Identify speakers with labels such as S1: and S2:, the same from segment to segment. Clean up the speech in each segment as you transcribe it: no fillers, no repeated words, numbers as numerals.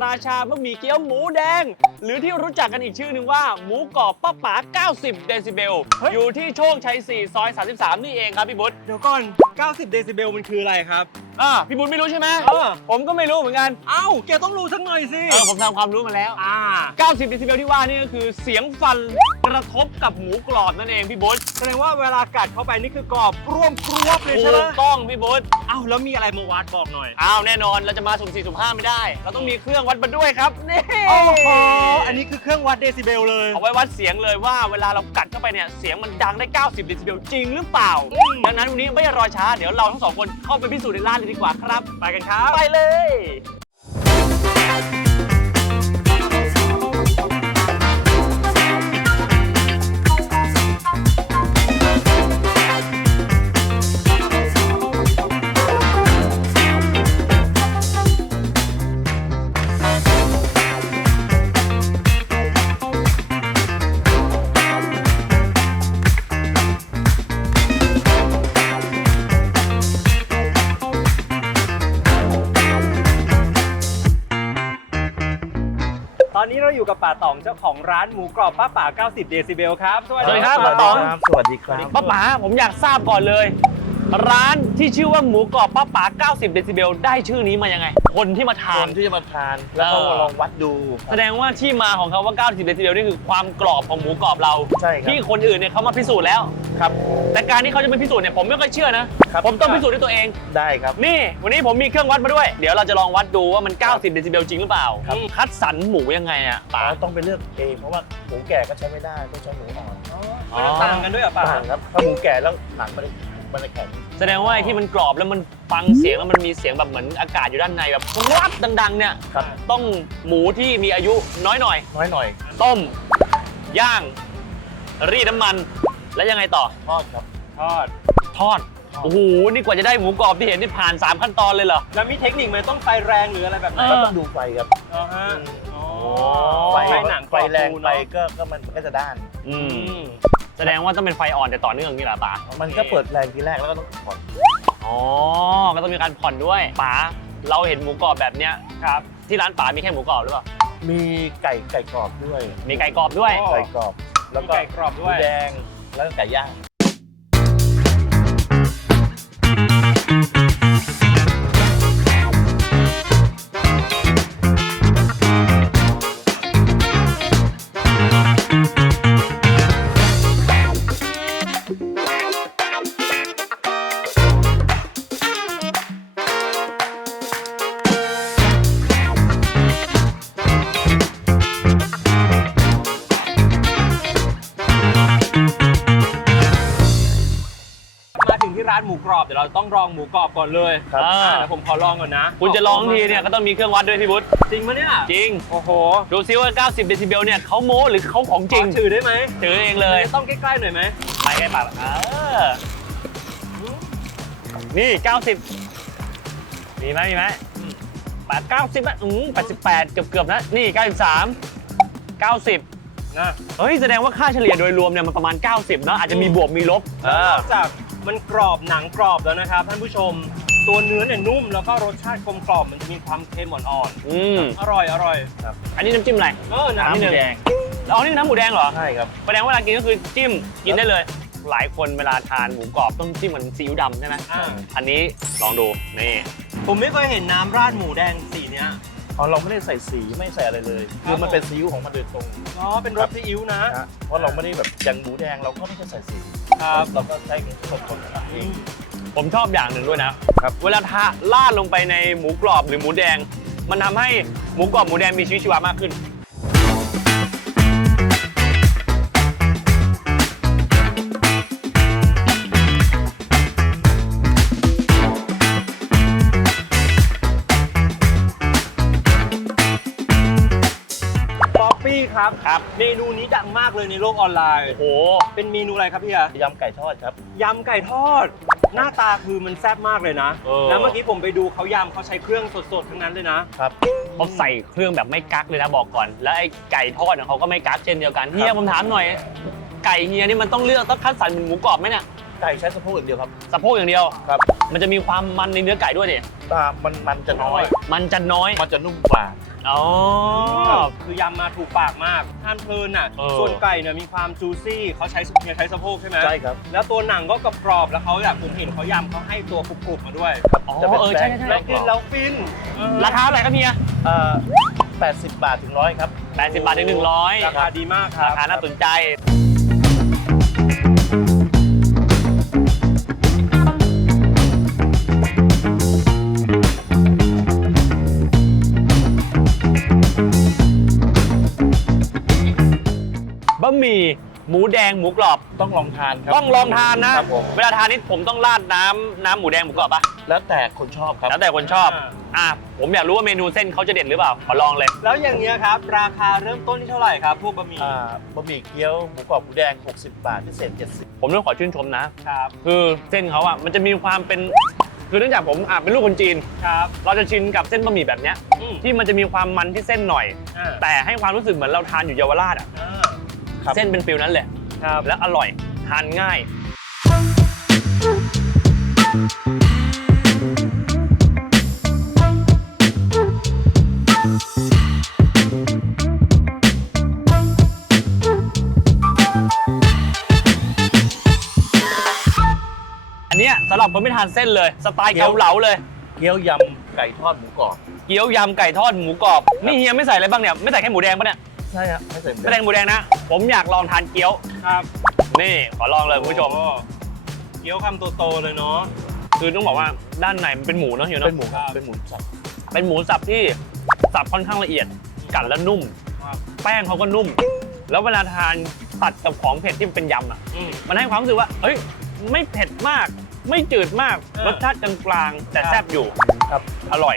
S1: ราชาบะหมี่เกี๊ยวหมูแดงหรือที่รู้จักกันอีกชื่อหนึ่งว่าหมูกรอบป้าป๋า90 เดซิเบลอยู่ที่โชคชัย 4 ซอย 33 นี่เองครับพี่บุ๊ท
S2: เดี๋ยวก่อน 90 เดซิเบลมันคืออะไรครับ
S1: พี่บุ๊ทไม่รู้ใช่ไหม
S2: ผมก็ไม่รู้เหมือนกัน
S1: เอ้า
S2: แกต้องรู้สักหน่อยสิ
S1: ผมทำความรู้มาแล้ว 90 เดซิเบลที่ว่านี่ก็คือเสียงฟันกระทบกับหมูกรอบนั่นเองพี่บุ๊ท
S2: แสดงว่าเวลากัดเข้าไปนี่คือกรอบกรวมกรวบเลยใช่ไหม
S1: ถูกต้องพี่บุ๊ท
S2: เอ้าแล้วมีอะไรมาวัดบอกหน่อย
S1: แน่นอนเราจะมาสุ่ม4สุ่ม5ไม่ได้ เราต้องมีเครื่องวัดมาด้วยครับนี่
S2: โอ้โห อันนี้คือเครื่องวัดเดซิเบลเลย
S1: เอาไว้วัดเสียงเลยว่าเวลาเรากัดเข้าไปเนี่ยเสียงมันดังได้ 90 เดซิเบลจริงหรือเปล่า ดังนั้นวันนี้ไม่รอช้าเดี๋ยวเราทั้งสองคนเข้าไปพิสูจน์ในร้านเลยดีกว่าครับ
S2: ไปกันครับ
S1: ไปเลย
S2: ตอนนี้เราอยู่กับป่าต๋องเจ้าของร้านหมูกรอบป้าป๋า90 เดซิเบลครับ
S1: สวัสดีครับป้าต๋อง
S3: สวัสดีครับ
S1: ป้าป๋าผมอยากทราบก่อนเลย ร้านที่ชื่อว่าหมูกรอบป้าป๋า90 เดซิเบลได้ชื่อนี้มายังไง คนที่มาทา
S3: คน นที่จะมาทานแล้วก็ลองวัดดู
S1: แสดงว่าที่มาของเขาว่า 90 เดซิเบลนี่คือความกรอบของหมูกรอบเรา
S3: ใช่ครับ
S1: ที่คนอื่นเนี่ยเขามาพิสูจน์แล้ว
S3: ครับ
S1: แต่การที่เขาจะมาพิสูจน์เนี่ยผมไม่ค่อยเชื่อนะ
S3: ครับ
S1: ผมต้องพิสูจน์ด้วยตัวเอง
S3: ได้ครับ
S1: นี่วันนี้ผมมีเครื่องวัดมาด้วย เดี๋ยวเราจะลองวัดดูว่ามัน 90 เดซิเบลจริงหรือเปล่า
S3: ครับ
S1: คัดสรรหมูยังไงอ่ะป๋า
S3: ต้องไปเลือกเองเพราะว่าหมูแก่ก็ใช้ไม่ได้ต้องใช้หมูอ่อน
S2: ต่างกันด้วยเหรอป่า
S3: ต่างครับถ้าหมูแก่แล้วหนังมันจะแข็ง
S1: แสดงว่าไอ้ที่มันกรอบแล้วมันฟังเสียงแล้วมันมีเสียงแบบเหมือนอากาศอยู่ด้านในแบบวับดังๆเนี่ย
S3: ครับ
S1: ต้องหมูที่มีอายุน้อยหน่อย
S3: น้อยหน่อย
S1: ต้ม ย่าง รีดน้ำมัน แล้วยังไงต่อ
S3: ทอดครับ
S2: ทอด
S1: ทอด โอ้โห นี่กว่าจะได้หมูกรอบที่เห็นนี่ผ่าน 3 ขั้นตอนเลยเหรอ
S2: แล้วมีเทคนิคไหมต้องไฟแรงหรืออะไรแบบไหน
S1: เอ
S3: ก็ต้องดูไฟครับ
S2: ฮะอ๋อ
S3: ไฟ
S2: ไฟหนัง
S3: ไฟแรง
S2: กรอบ
S3: ไป
S2: เนอะ
S3: ก็มันก็จะด้าน
S1: อืมแสดงว่าต้องเป็นไฟอ่อนแต่ต่อเนื่องนี่แหละป๋า
S3: มันก็เปิดแรงทีแรกแล้วก็ต้องผ่อน
S1: อ๋อ ก็ต้องมีการผ่อนด้วยป๋าเราเห็นหมูกรอบแบบเนี้ย
S2: ครับ
S1: ที่ร้านป๋ามีแค่หมูกรอบหรือเปล่า
S3: มีไก่กรอบด้วย
S1: มีไก่กรอบด้วย
S2: อ๋อ
S3: ไก่กรอบแล้วก็
S2: มีไก่กรอบด้วย
S3: หมูแดงแล้วก็ไก่ย่าง
S2: มาถึงที่ร้านหมูกรอบเดี๋ยวเราต้องลองหมูกรอบก่อนเลย
S3: ครับ
S2: เดี๋ยวผมขอลองก่อนนะ
S1: คุณจะลองทั้งทีเนี่ยก็ต้องมีเครื่องวัดด้วยพี่บุ๊ท
S2: จริงปะเนี่ย
S1: จริง
S2: โอ้โห
S1: ดูซิว่า 90 เดซิเบลเนี่ยเขาโม้หรือเขาของจริง
S2: ขอถือได้ไหม
S1: ถือเองเลย
S2: ต้องใกล้ๆหน่อยไหม
S1: ไปใกล้ปากนี่ 90 มีไหม90อ่ะ88 เกือบๆนะ นี่ 93 90
S2: นะ
S1: เฮ้ย แสดงว่าค่าเฉลี่ยโดยรวมเนี่ยมันประมาณ 90 เนอะอาจจะมีบวกมีลบ
S2: นอกจากมันกรอบหนังกรอบแล้วนะครับท่านผู้ชม ตัวเนื้อเนี่ยนุ่มแล้วก็รสชาติกลมกล่อมมันจะมีความเค็มอ่อน
S1: อืม
S2: ๆอร่อยอร่อย
S1: อันนี้น้ำจิ้มอะไร
S2: น้ำ
S1: นิด
S2: ห
S1: นึ
S2: นึ่
S1: ง
S2: งแดง
S1: อ๋อนี่น้ำหมูแดงเหรอ
S3: ใช่ครับ
S1: แสดงว่าเวลากินก็คือจิ้มกินได้เลย หลายคนเวลาทานหมูกรอบต้องจิ้มเหมือนซีอิ๊วดำใช่ไหม อันนี้ลองดู นี่
S2: ผมไม่เคยเห็นน้ำราดหมูแดงสีเนี้ย
S3: อ๋อเราไม่ได้ใส่สีไม่ใส่อะไรเลย คือมันเป็นซีอิ๊วของมันโดยตรง
S2: อ๋อเป็นรสซีอิ๊วนะ
S3: นะฮะเพราะเราไม่ได้แบบอย่างหมูแดงเราก็ไม่ได้ใส่สี
S2: ครับ
S3: เราก็ใช้สดๆเอง
S1: ผมชอบอย่างหนึ่งด้วยนะครับ เวลาทาราดลงไปในหมูกรอบหรือหมูแดง มันทำให้หมูกรอบหมูแดงมีชีวิตชีวามากขึ้น
S2: ป๊อปปี้ครับ
S1: ครับ
S2: เมนูนี้ดังมากเลยในโลกออนไลน์
S1: โอ้โห
S2: เป็นเมนูอะไรครับพี่อะ
S3: ยำไก่ทอดครับ
S2: ยำไก่ทอด หน้าตาคือมันแซ่บมากเลยนะ แล้วเมื่อกี้ผมไปดูเขายำเขาใช้เครื่องสดๆทั้งนั้นเลยนะ
S3: ครับ
S1: เขาใส่เครื่องแบบไม่กักเลยนะบอกก่อน แล้วไอ้ไก่ทอดของเขาก็ไม่กักเช่นเดียวกันเฮียผมถามหน่อย ไก่เฮียนี่มันต้องเลือกต้องคัดสรรเป็นหมูกรอบไหมเนี่ย
S3: ไก่ใช้สะโพกอย่างเดียวครับ
S1: สะโพกอย่างเดียว
S3: ครับ
S1: มันจะมีความมันในเนื้อไก่ด้วยดิ
S3: มันจะน้อย
S1: มันจะน้อย
S3: มันจะนุ่มกว่า
S1: อ๋อ
S2: คือยำมาถูกปากมากทานเพลินอ่ะ
S1: เออ
S2: ส่วนไก่เนี่ยมีความจูซี่เขาใช้สะโพกใช่ไหม
S3: ใช่ครับ
S2: แล้วตัวหนังก็กรอบๆแล้วเขาแบบผมเห็นเขายำเขาให้ตัวกรุบๆมาด้วย
S1: อ๋อ
S3: จะเป็น
S1: ใช่
S3: แป้ง
S1: ใช่
S2: แล้ว
S1: ใช่
S2: กินแล้วฟิน
S1: ราคาเท่าไหร่ครับเฮีย
S3: 80 บาทถึง100ครับ
S1: 80 บาทถึง 100
S2: ราคาดีมากครั
S1: รา
S2: บ
S1: คาน่าสนใจ บะหมี่หมูแดงหมูกรอบ
S3: ต้องลองทานครับ
S1: ต้องลองทานนะ
S3: ครับผม
S1: เวลาทานนี่ผมต้องราดน้ำหมูแดงหมูกรอบปะ
S3: แล้วแต่คนชอบครับ
S1: แล้วแต่คนชอบ ผมอยากรู้ว่าเมนูเส้นเขาจะเด็ดหรือเปล่า ขอลองเลย
S2: แล้วอย่างเงี้ยครับราคาเริ่มต้นที่เท่าไหร่ครับพวกบะหมี่
S3: บะหมี่เกี๊ยวหมูกรอบหมูแดง 60 บาทพิเศษ 70
S1: ผมต้องขอชื่นชมนะ
S2: ครับ
S1: คือเส้นเขาอ่ะมันจะมีความเป็น คือเนื่องจากผมเป็นลูกคนจีน
S2: ครับ
S1: เราจะชินกับเส้นบะหมี่แบบเนี้ย
S2: อืม
S1: ที่มันจะมีความมันที่เส้นหน่อย
S2: อ่า
S1: แต่ให้ความรู้สึกเหมือนเราทานอยู่เยาวราชอ่ะ
S3: ครับ
S1: เส้นเป็นฟิลนั้นเลย
S2: ครับ
S1: และอร่อยทานง่าย อันเนี้ยสำหรับคนไม่ทานเส้นเลย สไตล์เกาเหลาเลย
S3: เกี๊ยวยำไก่ทอดหมูกรอบ
S1: เกี๊ยวยำไก่ทอดหมูกรอบ นี่เฮียไม่ใส่อะไรบ้างเนี่ย ไม่ใส่แค่หมูแดงปะเนี่ย
S3: ใช่ครับไม่ใส่
S1: ไม่ใส่หมูแดงนะ ผมอยากลองทานเกี๊ยว
S2: ครับ
S1: นี่ขอลองเลยคุณผู้ชม
S2: โอ้เกี๊ยวคำโตๆเลยเนาะ
S1: คือต้องบอกว่าด้านในมันเป็นหมูเนาะเฮียเนาะ
S3: เป็นหมูครับ
S2: ครับ
S3: เป็นหมูสับ
S1: เป็นหมูสับที่สับค่อนข้างละเอียด กัดแล้วนุ่ม
S2: ครับ
S1: แป้งเขาก็นุ่ม แล้วเวลาทานตัดกับของเผ็ดที่มันเป็นยำอ่ะ
S2: อืม
S1: มันให้ความรู้สึกว่า เอ้ย ไม่เผ็ดมาก ไม่จืดมาก
S2: เออ
S1: รสชาติกลางๆแต่แซ่บอยู่
S3: ครับ
S1: อร่อย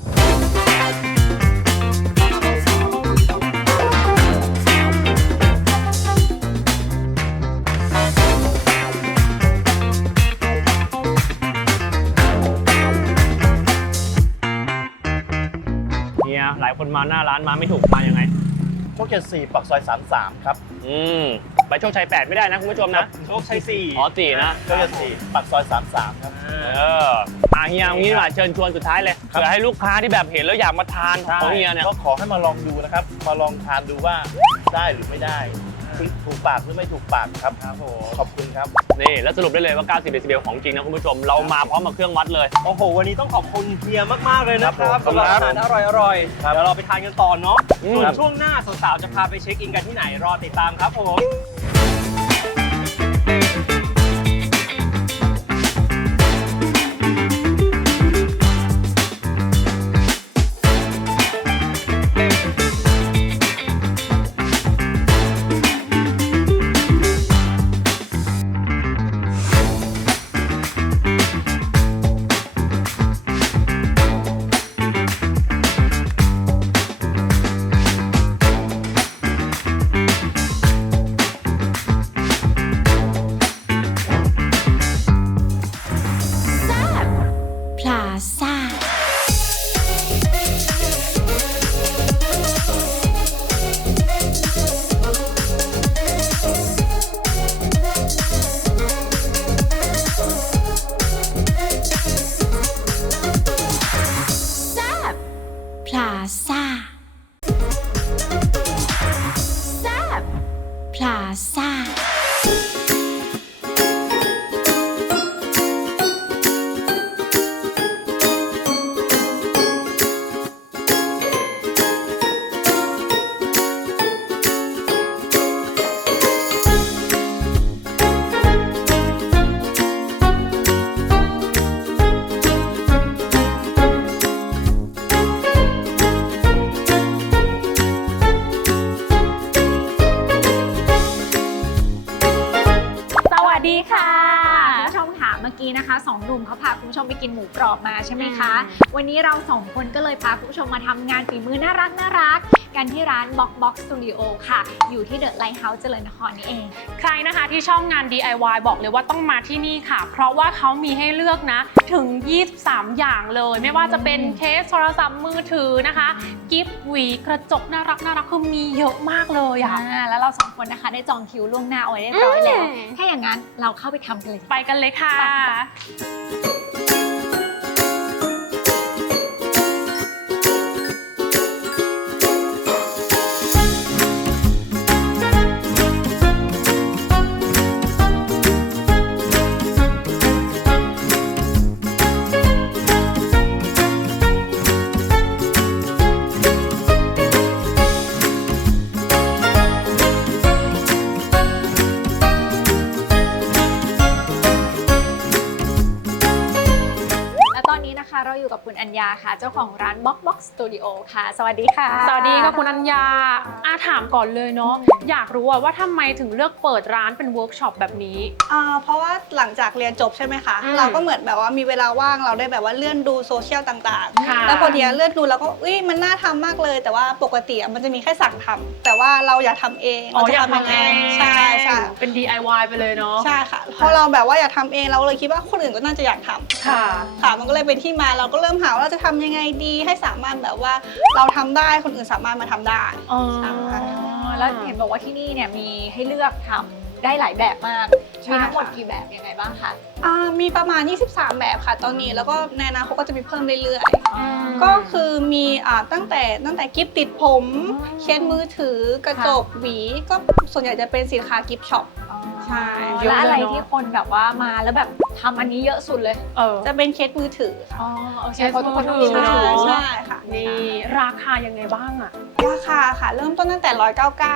S1: เนี่ยหลายคนมาหน้าร้านมาไม่ถูกมายังไง
S3: โชคชัย4ปากซอย 33 ครับ
S1: ไปโชคชัย 8 ไม่ได้นะคุณผู้ชมนะ
S2: โชคชัย4
S1: อ๋อ4นะ
S3: โชคชัย4ปากซอย 33 ครับ
S1: เฮียเอางี้ดีกว่าเชิญชวนสุดท้ายเลย
S3: ครับ
S1: เผื่อให้ลูกค้าที่แบบเห็นแล้วอยากมาทานของเฮียเนี่ย
S3: ก็ขอให้มาลองดูนะครับ มาลองทานดูว่าได้หรือไม่ได้ถูกปากหรือไม่ถูกปากครับ
S2: ครับผม
S3: ขอบคุณครับ
S1: นี่แล้วสรุปได้เลยว่า 90 เดซิเบลของจริงนะคุณผู้ชม เรามาพร้อมกับเครื่องวัดเลย
S2: โอ้โห วันนี้ต้องขอบคุณเฮียมาก ๆ เลยนะค
S3: ครั
S2: รับบ
S3: ผม
S2: สำหรับอาหารอร่อยๆ
S3: ครับ
S2: เดี๋ยวเราไปทานกันต่อเนาะ
S1: อืม
S2: ส่วนช่วงหน้าสาวๆ จะพาไปเช็คอินกันที่ไหน รอติดตามครับผม
S4: พลาซ่า แซบพลาซ่า แซบพลาซ่า
S5: สวัสดีค่ะคุณผู้ชมค่ะเมื่อกี้นะคะสองหนุ่มเขาพาคุณผู้ชมไปกินหมูกรอบมาใช่ไหมคะ วันนี้เราสองคนก็เลยพาคุณผู้ชมมาทำงานฝีมือน่ารักกันที่ร้าน Box Studio ค่ะ อยู่ที่เดอะไลท์เฮาส์เจริญนครนี่เอง
S6: ใครนะคะที่ชอบงาน DIY บอกเลยว่าต้องมาที่นี่ค่ะ เพราะว่าเขามีให้เลือกนะถึง 23 อย่างเลย ไม่ว่าจะเป็นเคสโทรศัพท์มือถือนะคะ กิฟต์หวีกระจกน่ารักคือมีเยอะมากเลยอะ
S5: แล้วเราสองคนนะคะได้จองคิวล่วงหน้าเอาไว้เรียบร้อยแล้ว ถ้าอย่างนั้นเราเข้าไปทำกันเลย
S6: ไปกันเลยค่ะ
S5: อัญญาค่ะ เจ้าของร้าน Box Studio ค่ะ สวัสดีค่ะ
S6: สวัสดีค่ะคุณอัญญาถามก่อนเลยเนาะอยากรู้ว่าทำไมถึงเลือกเปิดร้านเป็นเวิร์กช็อปแบบนี้
S7: เพราะว่าหลังจากเรียนจบใช่ไหมคะ เราก็เหมือนแบบว่ามีเวลาว่างเราได้แบบว่าเลื่อนดูโซเชียลต่าง
S6: ค่ะ
S7: ๆ แล้วพอดีเลื่อนดูแล้วก็มันน่าทำมากเลย แต่ว่าปกติมันจะมีแค่สั่งทำแต่ว่าเราอยากทำเอง
S6: อยาก
S7: ทำ
S6: ทำเอง
S7: ใช่ใช่
S6: เป็น DIY ไปเลยเนาะ
S7: ใช่ค่ะพอเราแบบว่าอยากทำเองเราเลยคิดว่าคนอื่นก็น่าจะอยากทำ
S6: ค่ะ
S7: ค่ะมันก็เลยเป็นที่มาเราก็เริ่มหาว่าเราจะทำยังไงดีให้สามารถแบบว่าเราทำได้คนอื่นสามารถมาทำได้
S6: อ๋อ
S5: แล้วเห็นบอกว่าที่นี่เนี่ยมีให้เลือกทำได้หลายแบบมาก
S7: ใช่
S5: มีทั้งหมด
S7: ค่ะ
S5: กี่แบบยังไงบ้างคะ
S7: มีประมาณ 23 แบบค่ะตอนนี้แล้วก็ในอนาคตก็จะมีเพิ่มเรื่อยๆ ก็คือมีตั้งแต่กิฟต์ติดผมเคสมือถือกระจกหวีก็ส่วนใหญ่จะเป็นสินค้ากิฟต์ช็อป ใช่
S6: เยอะ
S5: แล้วอะไร
S6: เลยเนอะ
S5: ที่คนแบบว่ามาแล้วแบบทำอันนี้เยอะสุดเลย
S7: จะเป็นเคสมือถือค่ะ
S5: โอเคเพราะทุกคนต้องมี
S6: เคสมื
S5: มื
S6: อ
S5: อ
S6: ถื
S5: ถือ
S7: ใช่ค่ะ
S6: นี่ราคายังไงบ้างอะ
S7: ราคาค่ะ เริ่มต้นตั้งแต่ 199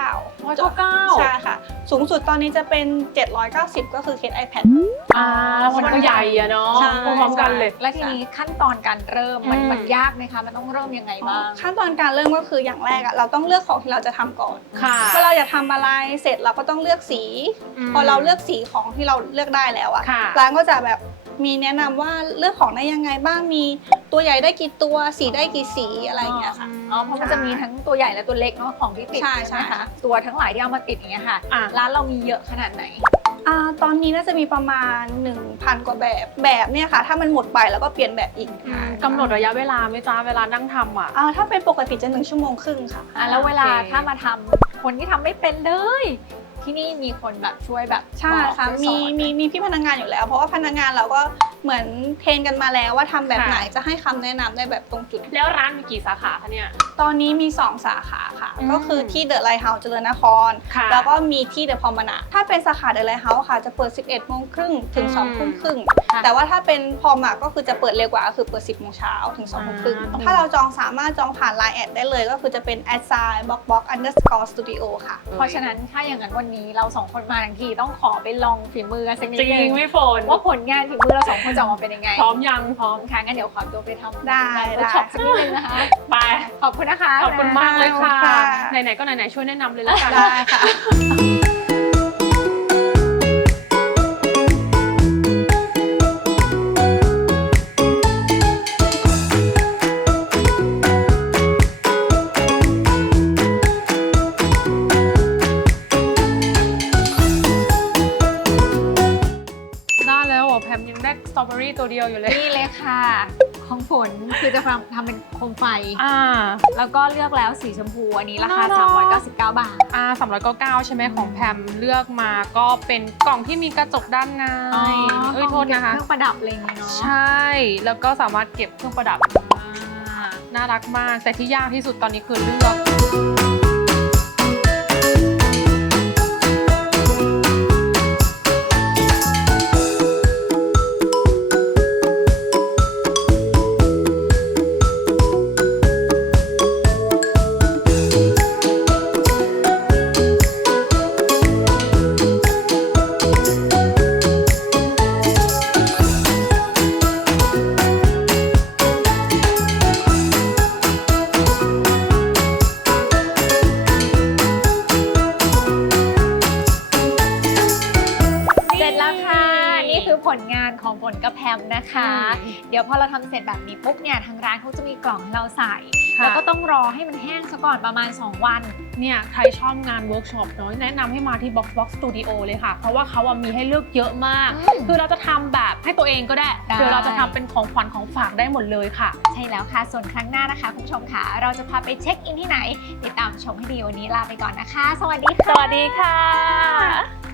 S6: 199
S7: ใช่ค่ะ สูงสุดตอนนี้จะเป็น 790 ก็คือเคส iPad
S6: มันก็ใหญ่อะเนาะ
S7: ใช่
S6: พร้อมๆกันเลย
S5: และทีนี้ขั้นตอนการเริ่มมันยากไหมคะ มันต้องเริ่มยังไงบ้าง
S7: ขั้นตอนการเริ่มก็คืออย่างแรกเราต้องเลือกของที่เราจะทำก่อน
S6: ค่ะ
S7: เมื่อเราอยากทำอะไรเสร็จเราก็ต้องเลือกสี พอเราเลือกสีของที่เราเลือกได้แล้วอะ
S6: ค่ะ
S7: ร้านก็จะแบบมีแนะนำว่าเลือกของได้ยังไงบ้างมีตัวใหญ่ได้กี่ตัวสีได้กี่สีอะไรอย่างเงี้ยค่ะ
S5: เพราะมันจะมีทั้งตัวใหญ่และตัวเล็กเนาะของที่ติด
S7: ใช่
S5: ใช่ไหม
S7: ใช่ค่ะ
S5: คะตัวทั้งหลายที่เอามาติดอย่างเงี้ยค่ะ
S6: อ่ะ
S5: ร้านเรามีเยอะขนาดไหน
S7: ตอนนี้น่าจะมีประมาณ 1,000 กว่าแบบเนี่ยค่ะ ถ้ามันหมดไปแล้วก็เปลี่ยนแบบอีก
S6: กำหนดระยะเวลาไหมจ๊ะเวลานั่งทำอะ
S7: ถ้าเป็นปกติจะ1 ชั่วโมงครึ่งค่ะ
S5: แล้วเวลา
S6: โอเค
S5: ถ้ามาทำคนที่ทำไม่เป็นเลย ที่นี่มีคนแบบช่วยแบบ
S7: ใช่ค่ะ
S5: บอกช่วยสอน
S7: มีพี่พนักงานอยู่แล้ว เพราะว่าพนักงานเราก็เหมือนเทรนกันมาแล้วว่าทำแบบไหนจะให้คำแนะนำได้แบบตรงจุด
S6: แล้วร้านมีกี่สาขาคะเนี่ย
S7: ตอนนี้มี 2 สาขาค่ะ
S6: อืม
S7: ก็คือที่เดอะไลท์เฮาส์เจริญนคร
S6: ค่ะ
S7: แล้วก็มีที่เดอะพอมนาถ้าเป็นสาขาเดอะไลท์เฮาส์ค่ะจะเปิด 11 โมงครึ่งถึง 2 ทุ่มครึ่ง
S5: ค่ะ
S7: แต่ว่าถ้าเป็นพอมอะก็คือจะเปิดเร็วกว่าก็คือเปิด 10 โมงเช้าถึง 2 ทุ่มครึ่ง ถ้าเราจองสามารถจองผ่าน Line แอดได้เลยก็คือจะเป็น @box_studio ค่ะ
S5: เพราะฉะนั้นถ้าอย่างนั้นวันนี้เราสองคนมาทั้งทีต้องขอไปลองฝีมือกันสักนิด
S6: จริ
S5: นึ
S6: ง
S5: ง
S6: ไม่ฝน
S5: ว่าผลงานฝีมือเราสองคนจะออกมาเป็นยังไง
S6: พร้อมยัง
S5: พร้อมค่ะงั้นเดี๋ยวขอตัวไปทำ
S7: ได้
S5: เวิร์กช็อปสักนิดนึงนะคะ
S6: ไป
S5: ขอบคุณนะคะ
S6: ขอบคุณมากเลยค่ะ
S7: ขอบคุณค่ะ
S6: ไหนๆก็ไหนๆช่วยแนะนำเลยแล้วกัน
S7: ได้ค่ะ
S6: ได้แล้วอ่ะแพมยังได้สตรอเบอรี่ตัวเดียวอยู่เลย
S5: นี่เลยค่ะ ของฝนคือจะทำเป็นโคมไฟ แล้วก็เลือกแล้วสีชมพูอันนี้ราคา
S6: น่ารัก
S5: 399 บาท
S6: 399ใช่ไหมของแพมเลือกมาก็เป็นกล่องที่มีกระจกด้านในโทษนะคะ
S5: เครื่องประดับอะไรอย่างงี้เนาะ
S6: ใช่ แล้วก็สามารถเก็บเครื่องประดับน่ารักมาก แต่ที่ยากที่สุดตอนนี้คือเลือก
S5: เสร็จแล้วค่ะ นี่คือผลงานของฝนกับแพมนะคะ เดี๋ยวพอเราทำเสร็จแบบนี้ปุ๊บเนี่ยทางร้านเขาจะมีกล่องให้เราใส่
S6: ค่ะ
S5: แล้วก็ต้องรอให้มันแห้งซะก่อนประมาณ 2 วัน
S6: เนี่ยใครชอบงานเวิร์กช็อปเนาะแนะนำให้มาที่ Box Studio เลยค่ะ เพราะว่าเขาอะมีให้เลือกเยอะมาก คือเราจะทำแบบให้ตัวเองก็ได้
S5: ได้
S6: หรือเราจะทำเป็นของขวัญของฝากได้หมดเลยค่ะ
S5: ใช่แล้วค่ะ ส่วนครั้งหน้านะคะคุณผู้ชมค่ะ เราจะพาไปเช็คอินที่ไหน ติดตามชมให้ดีวันนี้ลาไปก่อนนะคะ สวัสดีค่ะ
S6: สวัสดีค่ะ